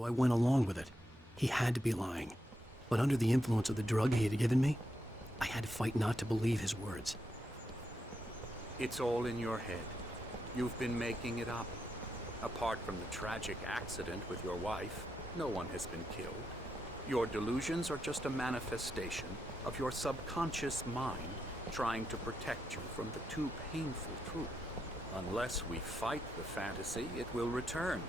so I went along with it. He had to be lying. But under the influence of the drug he had given me, I had to fight not to believe his words. It's all in your head. You've been making it up. Apart from the tragic accident with your wife, no one has been killed. Your delusions are just a manifestation of your subconscious mind trying to protect you from the too painful truth. Unless we fight the fantasy, it will return.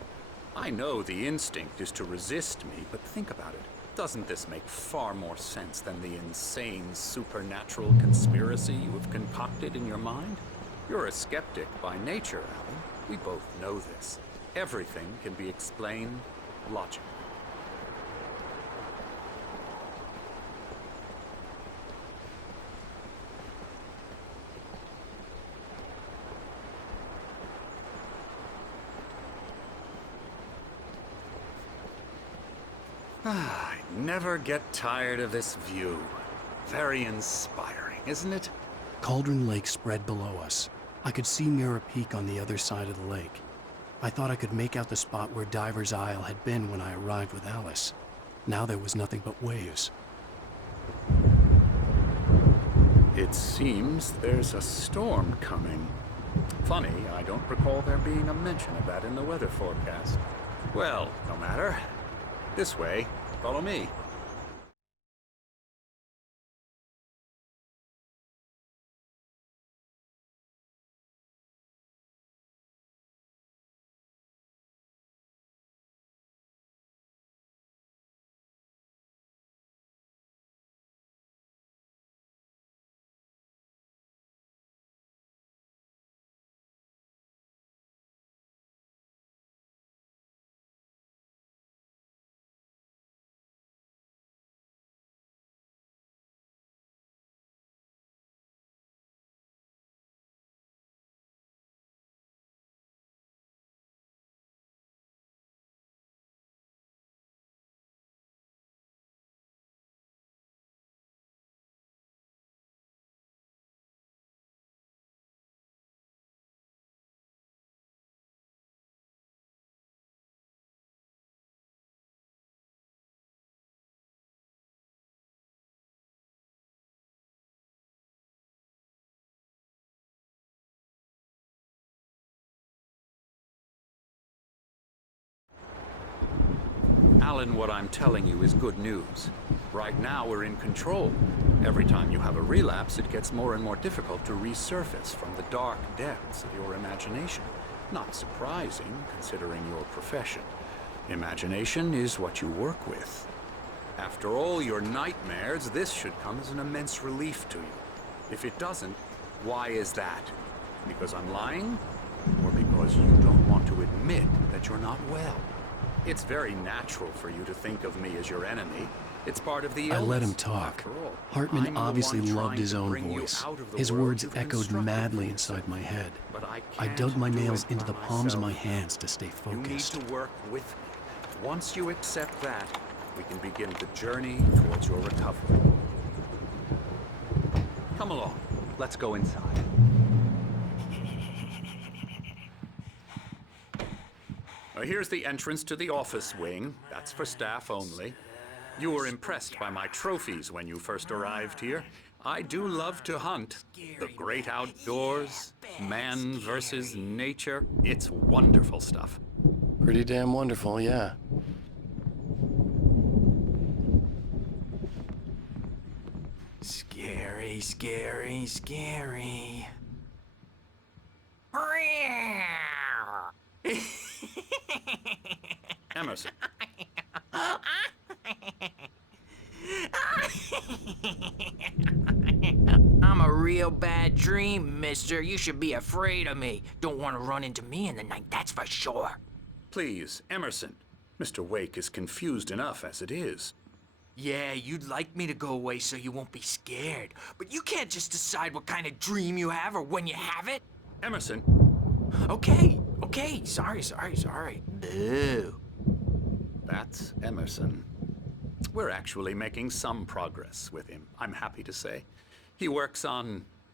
I know the instinct is to resist me, but think about it. Doesn't this make far more sense than the insane supernatural conspiracy you have concocted in your mind? You're a skeptic by nature, Alan. We both know this. Everything can be explained logically. I never get tired of this view. Very inspiring, isn't it? Cauldron Lake spread below us. I could see Mirror Peak on the other side of the lake. I thought I could make out the spot where Diver's Isle had been when I arrived with Alice. Now there was nothing but waves. It seems there's a storm coming. Funny, I don't recall there being a mention of that in the weather forecast. Well, no matter. This way. Follow me. Alan, what I'm telling you is good news. Right now, we're in control. Every time you have a relapse, it gets more and more difficult to resurface from the dark depths of your imagination. Not surprising, considering your profession. Imagination is what you work with. After all your nightmares, this should come as an immense relief to you. If it doesn't, why is that? Because I'm lying? Or because you don't want to admit that you're not well? It's very natural for you to think of me as your enemy. It's part of the illness. I let him talk. Hartman obviously loved his own voice. His words echoed madly inside my head. I dug my nails into the palms of my hands to stay focused. You need to work with me. Once you accept that, we can begin the journey towards your recovery. Come along. Let's go inside. Here's the entrance to the office wing. That's for staff only. You were impressed by my trophies when you first arrived here. I do love to hunt. The great outdoors, man versus nature. It's wonderful stuff. Pretty damn wonderful, yeah. Scary, scary, scary. Emerson. I'm a real bad dream, mister. You should be afraid of me. Don't want to run into me in the night, that's for sure. Please, Emerson. Mr. Wake is confused enough as it is. Yeah, you'd like me to go away so you won't be scared. But you can't just decide what kind of dream you have or when you have it. Emerson. Okay. Sorry. Boo. That's Emerson. We're actually making some progress with him, I'm happy to say. He works on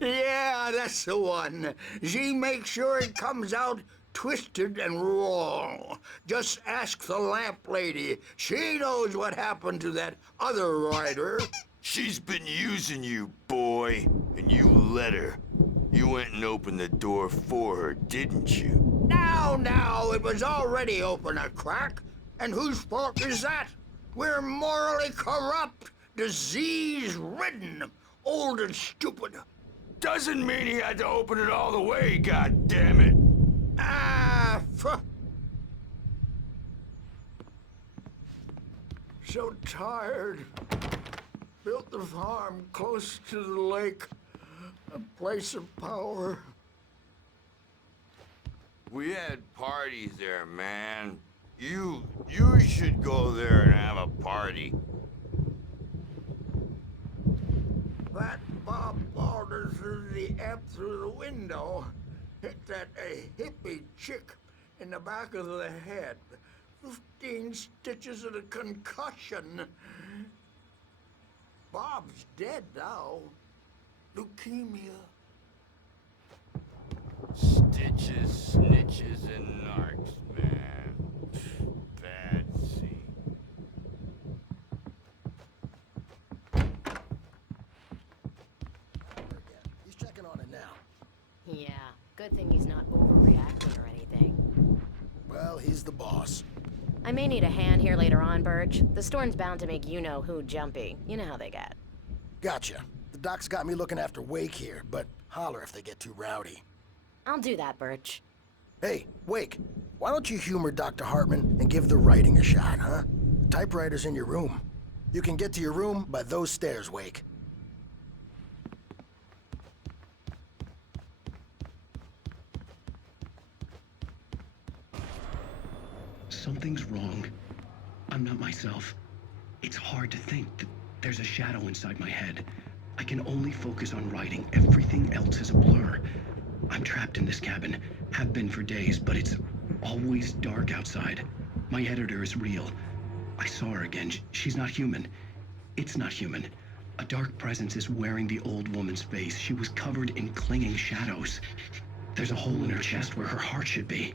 Yeah, that's the one. She makes sure it comes out twisted and wrong. Just ask the lamp lady. She knows what happened to that other rider. She's been using you, boy, and you let her. You went and opened the door for her, didn't you? Now, it was already open a crack. And whose fault is that? We're morally corrupt, disease-ridden, old and stupid. Doesn't mean he had to open it all the way, goddammit. So tired. Built the farm close to the lake, a place of power. We had parties there, man. You should go there and have a party. That Bob Balder threw the amp through the window, hit that hippie chick in the back of the head. 15 stitches and a concussion. Bob's dead now. Leukemia. Stitches, snitches, and narcs, man. Bad scene. He's checking on it now. Yeah, good thing he's not overreacting or anything. Well, he's the boss. I may need a hand here later on, Birch. The storm's bound to make you-know-who jumpy. You know how they get. Gotcha. The doc's got me looking after Wake here, but holler if they get too rowdy. I'll do that, Birch. Hey, Wake, why don't you humor Dr. Hartman and give the writing a shot, huh? The typewriter's in your room. You can get to your room by those stairs, Wake. Something's wrong. I'm not myself. It's hard to think that there's a shadow inside my head. I can only focus on writing. Everything else is a blur. I'm trapped in this cabin. Have been for days, but it's always dark outside. My editor is real. I saw her again. She's not human. It's not human. A dark presence is wearing the old woman's face. She was covered in clinging shadows. There's a hole in her chest where her heart should be.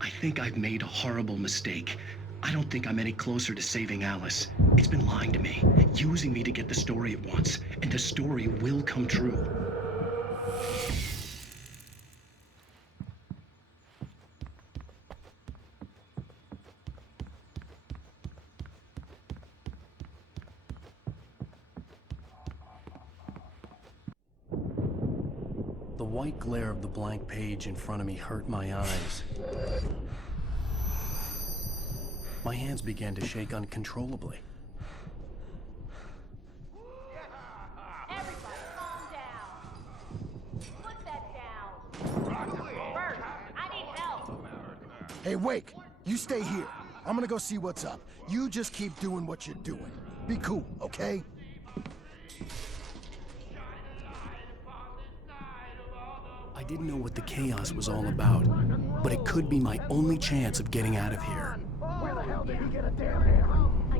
I think I've made a horrible mistake. I don't think I'm any closer to saving Alice. It's been lying to me, using me to get the story it wants, and the story will come true. The white glare of the blank page in front of me hurt my eyes. My hands began to shake uncontrollably. Everybody, calm down. Put that down. Bert, I need help. Hey, Wake, you stay here. I'm gonna go see what's up. You just keep doing what you're doing. Be cool, okay? I didn't know what the chaos was all about, but it could be my only chance of getting out of here. Where the hell did he get a damn hammer? I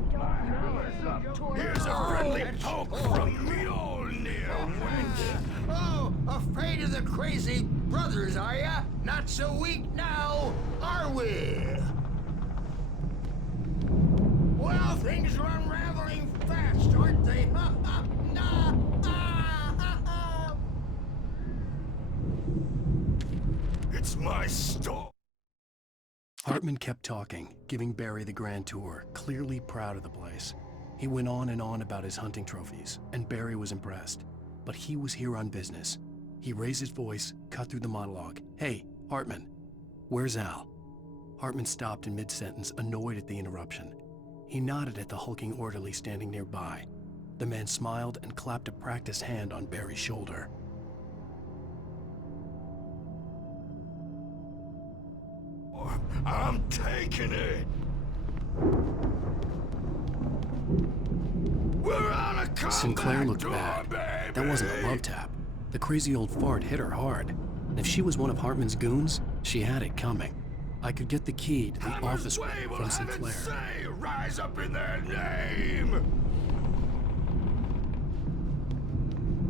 don't know. Here's a friendly poke from me old near wench. Oh, afraid of the crazy brothers, are ya? Not so weak now, are we? Well, things are unraveling fast, aren't they? Ha ha! Nah! Ah, ha, ha. It's my store. Hartman kept talking, giving Barry the grand tour, clearly proud of the place. He went on and on about his hunting trophies, and Barry was impressed. But he was here on business. He raised his voice, cut through the monologue. Hey, Hartman, where's Al? Hartman stopped in mid-sentence, annoyed at the interruption. He nodded at the hulking orderly standing nearby. The man smiled and clapped a practiced hand on Barry's shoulder. I'm taking it. We're on a comeback Sinclair looked tour, bad. baby. That wasn't a love tap. The crazy old fart hit her hard. And if she was one of Hartman's goons, she had it coming. I could get the key to the office room Way will from have it Sinclair. say, rise up in their name.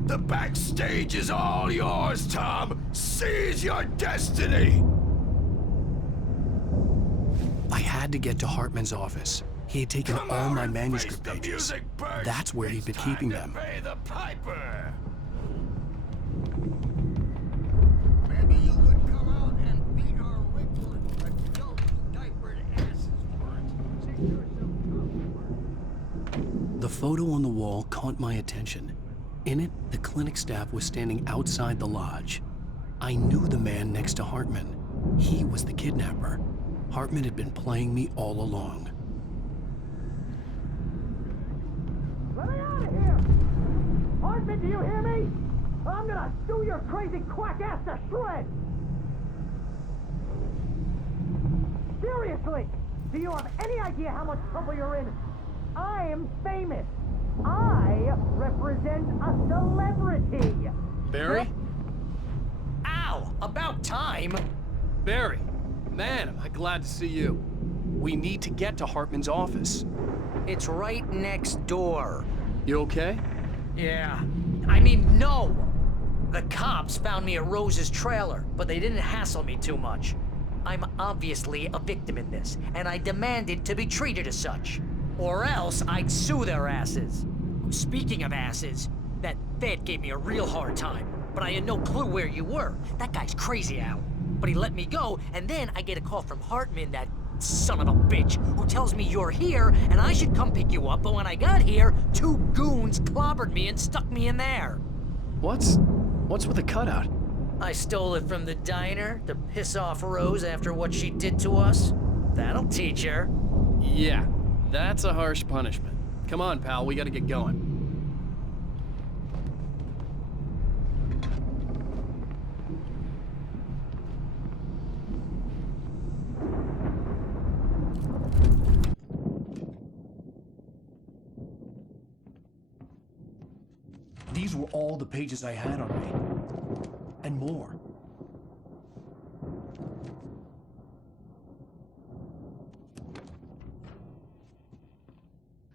The backstage is all yours, Tom! Seize your destiny! I had to get to Hartman's office. He had taken Come all out my and manuscript face the pages. music, Birch. That's where he'd been It's time keeping to them. Pay the piper! Maybe you could come out and beat our wrinkled, adult, diapered asses for it. Sit yourself up. The photo on the wall caught my attention. In it, the clinic staff was standing outside the lodge. I knew the man next to Hartman. He was the kidnapper. Hartman had been playing me all along. Let me out of here! Hartman, do you hear me? I'm gonna chew your crazy quack ass to shreds! Seriously! Do you have any idea how much trouble you're in? I'm famous! I represent a celebrity! Barry? Ow! About time! Barry! Man, am I glad to see you. We need to get to Hartman's office. It's right next door. You okay? Yeah. I mean, no! The cops found me at Rose's trailer, but they didn't hassle me too much. I'm obviously a victim in this, and I demanded to be treated as such. Or else I'd sue their asses. Speaking of asses, that Fed gave me a real hard time, but I had no clue where you were. That guy's crazy, Al. But he let me go, and then I get a call from Hartman, that son of a bitch, who tells me you're here and I should come pick you up, but when I got here, 2 goons clobbered me and stuck me in there. What's with the cutout? I stole it from the diner to piss off Rose after what she did to us. That'll teach her. Yeah, that's a harsh punishment. Come on, pal, we gotta get going. These were all the pages I had on me. And more.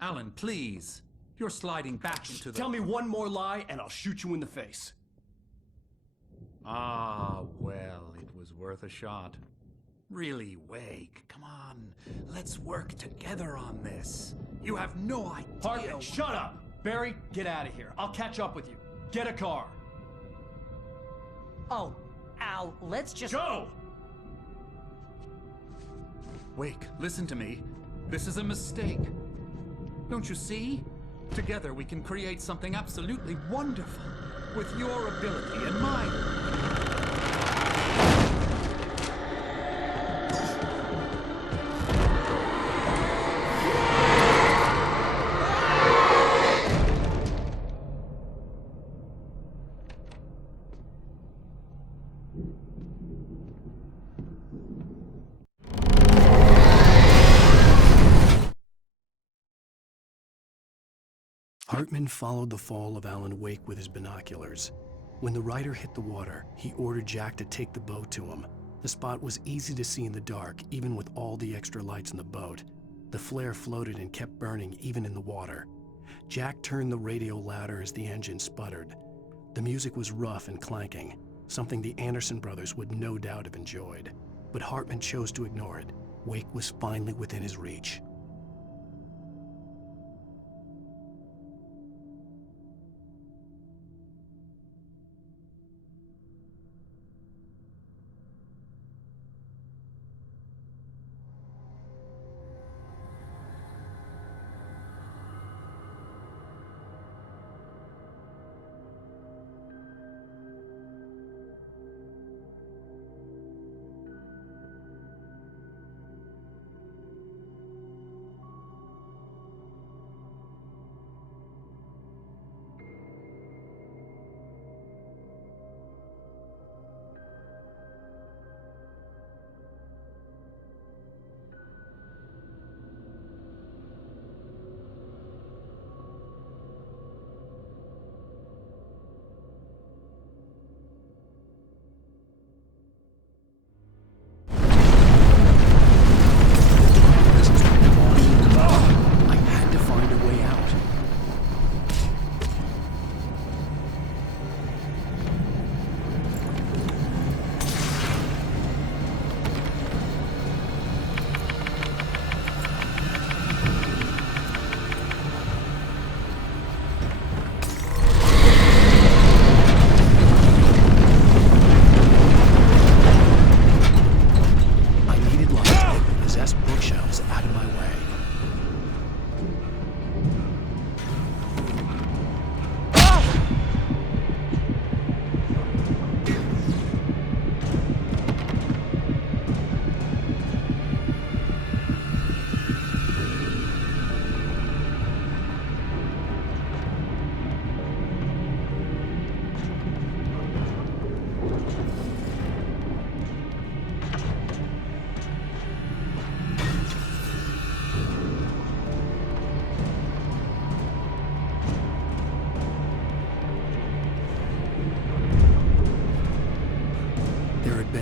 Alan, please. You're sliding back into the... Tell me one more lie and I'll shoot you in the face. Ah, well, it was worth a shot. Really, Wake, come on. Let's work together on this. You have no idea... Hartman, shut up! Barry, get out of here. I'll catch up with you. Get a car. Oh, Al, let's just... Go! Wake, listen to me. This is a mistake. Don't you see? Together we can create something absolutely wonderful. With your ability and mine. Hartman followed the fall of Alan Wake with his binoculars. When the rider hit the water, he ordered Jack to take the boat to him. The spot was easy to see in the dark, even with all the extra lights in the boat. The flare floated and kept burning even in the water. Jack turned the radio louder as the engine sputtered. The music was rough and clanking, something the Anderson brothers would no doubt have enjoyed. But Hartman chose to ignore it. Wake was finally within his reach.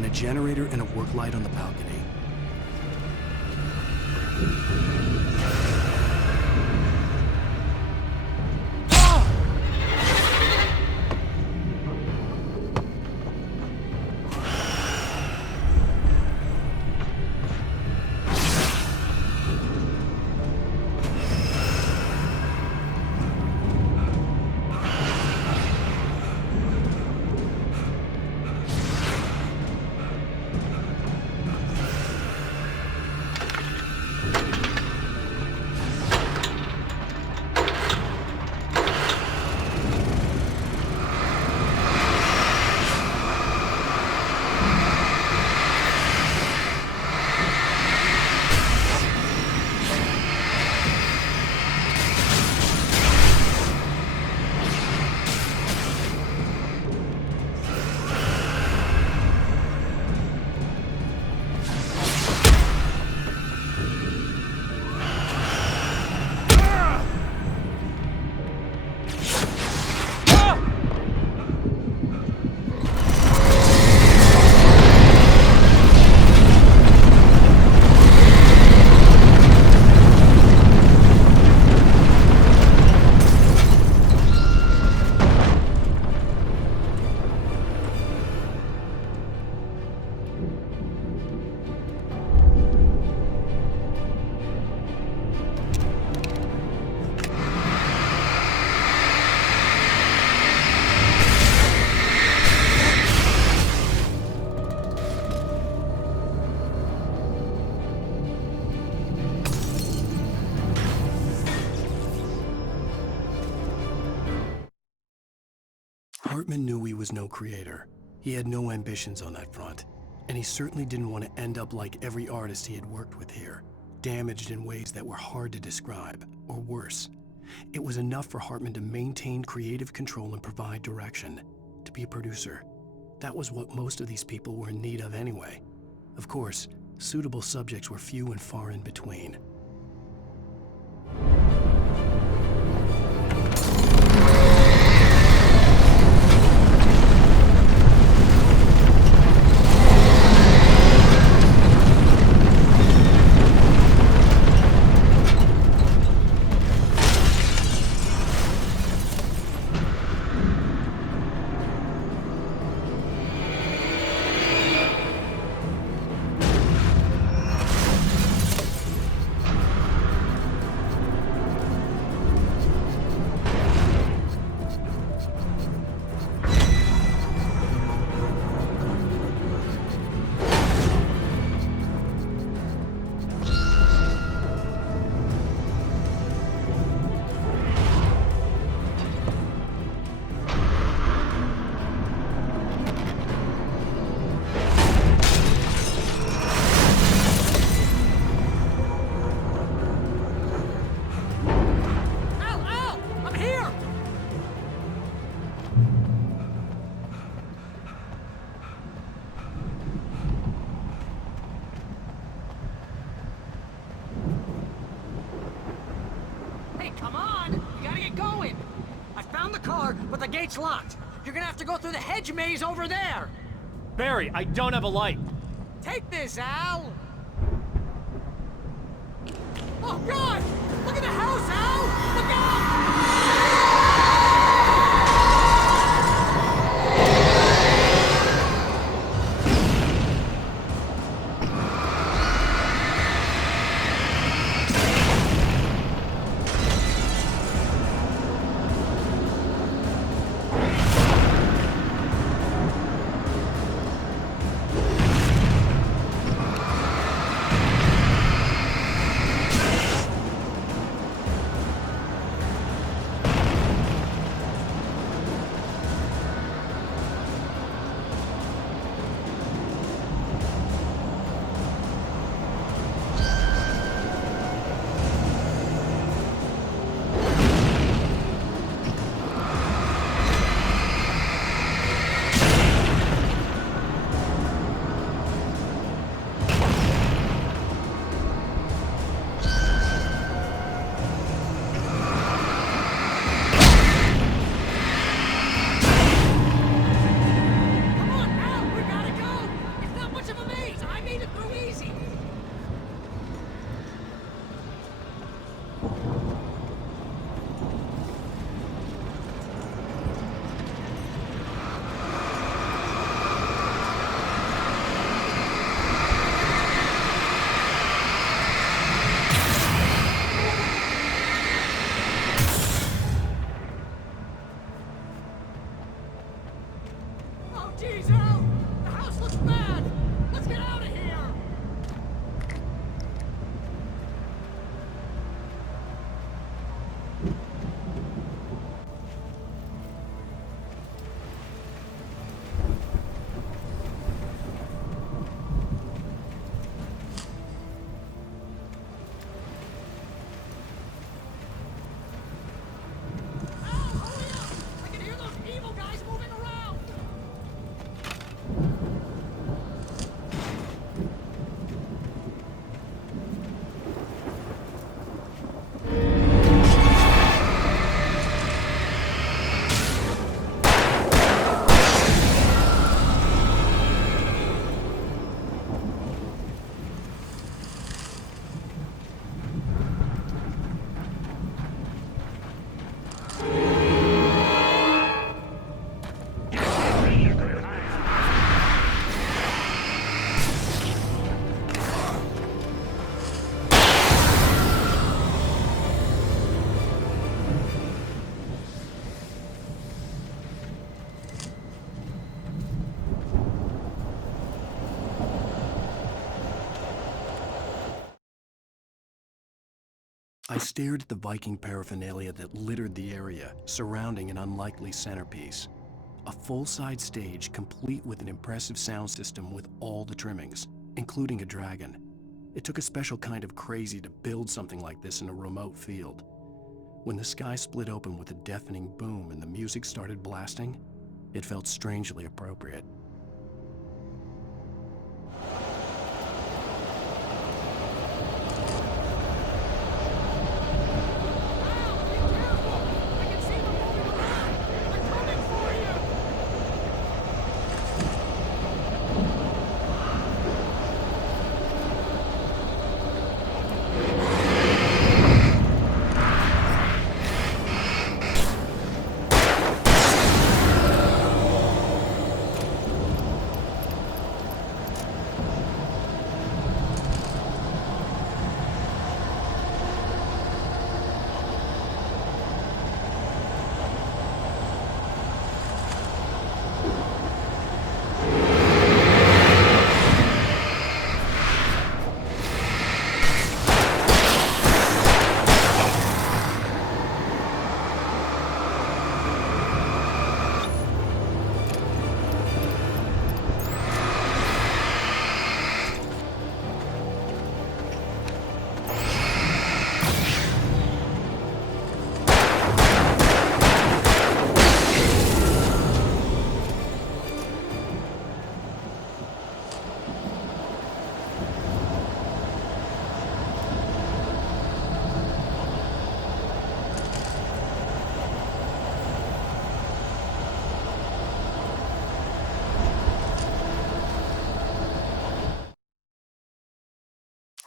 and a generator and a work light on the balcony. Hartman knew he was no creator. He had no ambitions on that front, and he certainly didn't want to end up like every artist he had worked with here, damaged in ways that were hard to describe, or worse. It was enough for Hartman to maintain creative control and provide direction, to be a producer. That was what most of these people were in need of anyway. Of course, suitable subjects were few and far in between. But the gate's locked. You're gonna have to go through the hedge maze over there. Barry, I don't have a light. Take this, Al. Oh, God! Look at the house, Al! Look out! I stared at the Viking paraphernalia that littered the area, surrounding an unlikely centerpiece. A full-size stage complete with an impressive sound system with all the trimmings, including a dragon. It took a special kind of crazy to build something like this in a remote field. When the sky split open with a deafening boom and the music started blasting, it felt strangely appropriate.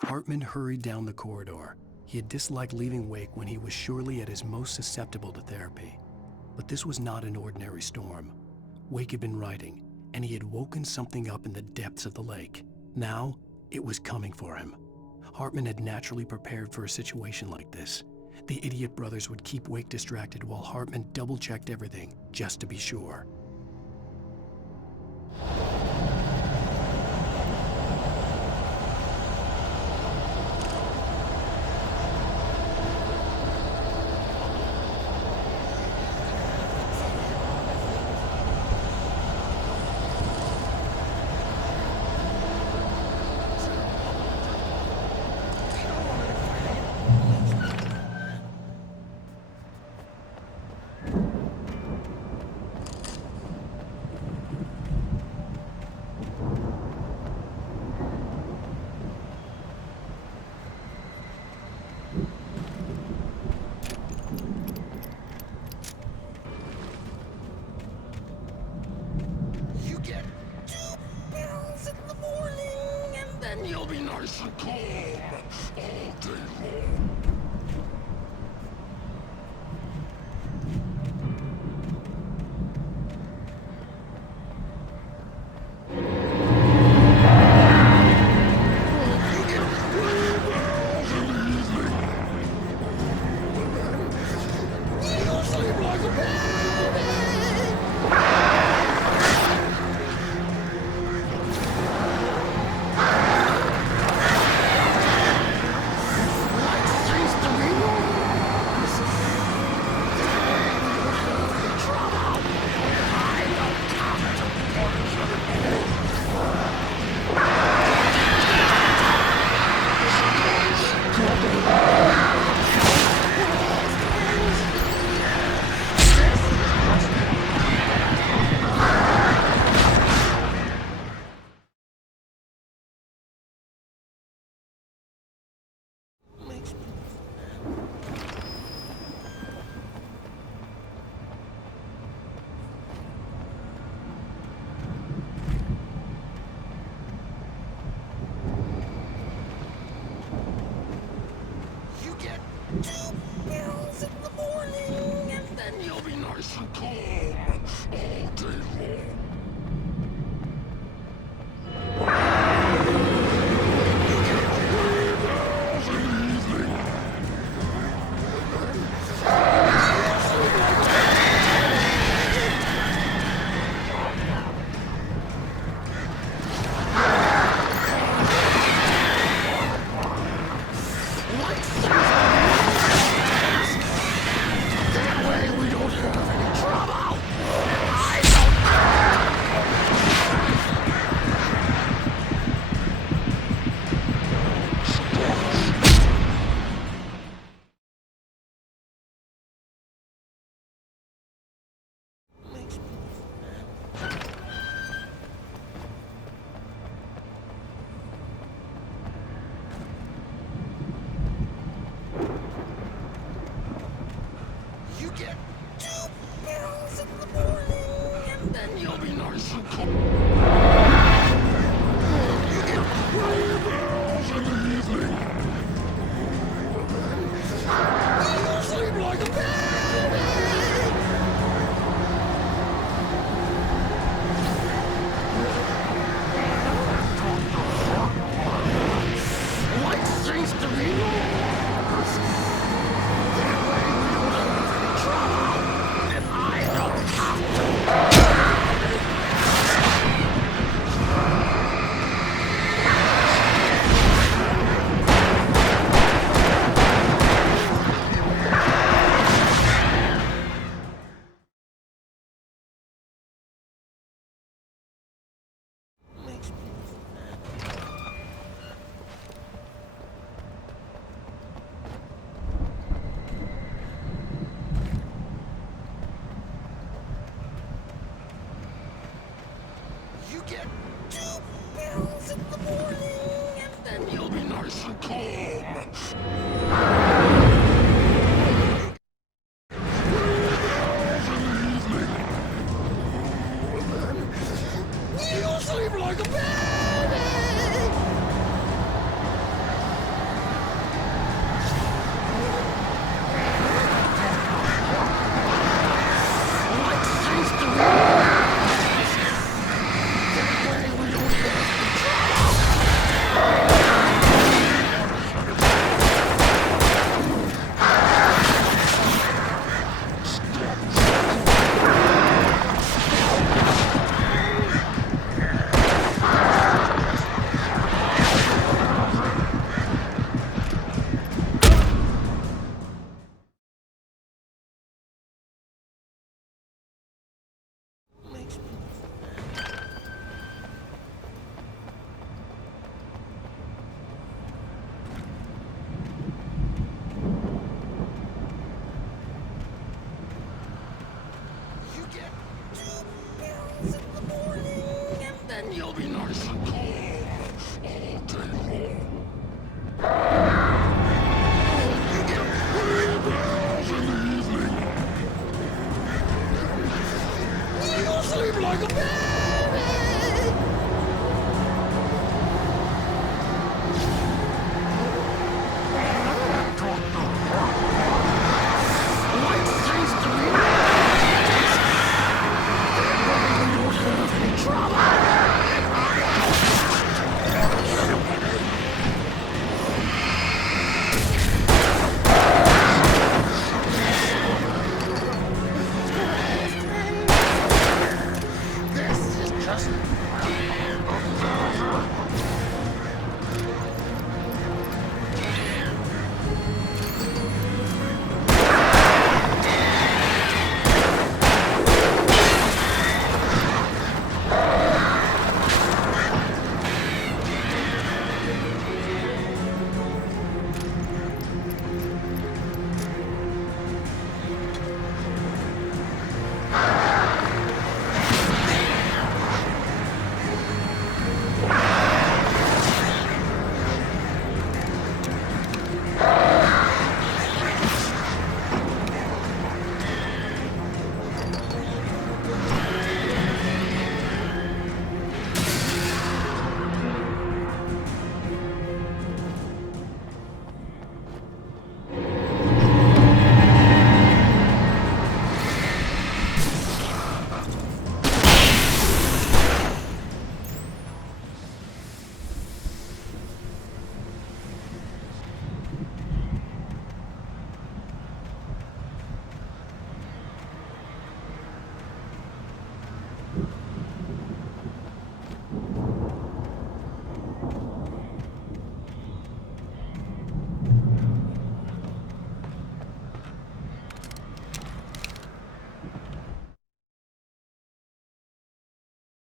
Hartman hurried down the corridor. He had disliked leaving Wake when he was surely at his most susceptible to therapy. But this was not an ordinary storm. Wake had been writing, and he had woken something up in the depths of the lake. Now, it was coming for him. Hartman had naturally prepared for a situation like this. The idiot brothers would keep Wake distracted while Hartman double-checked everything, just to be sure. You'll be nice and calm all day long. What?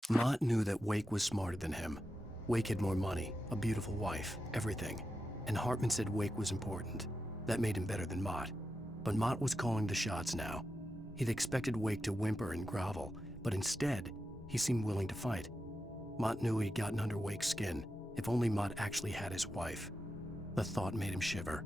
Mott knew that Wake was smarter than him. Wake had more money, a beautiful wife, everything. And Hartman said Wake was important. That made him better than Mott. But Mott was calling the shots now. He'd expected Wake to whimper and grovel, but instead, he seemed willing to fight. Mott knew he'd gotten under Wake's skin. If only Mott actually had his wife. The thought made him shiver.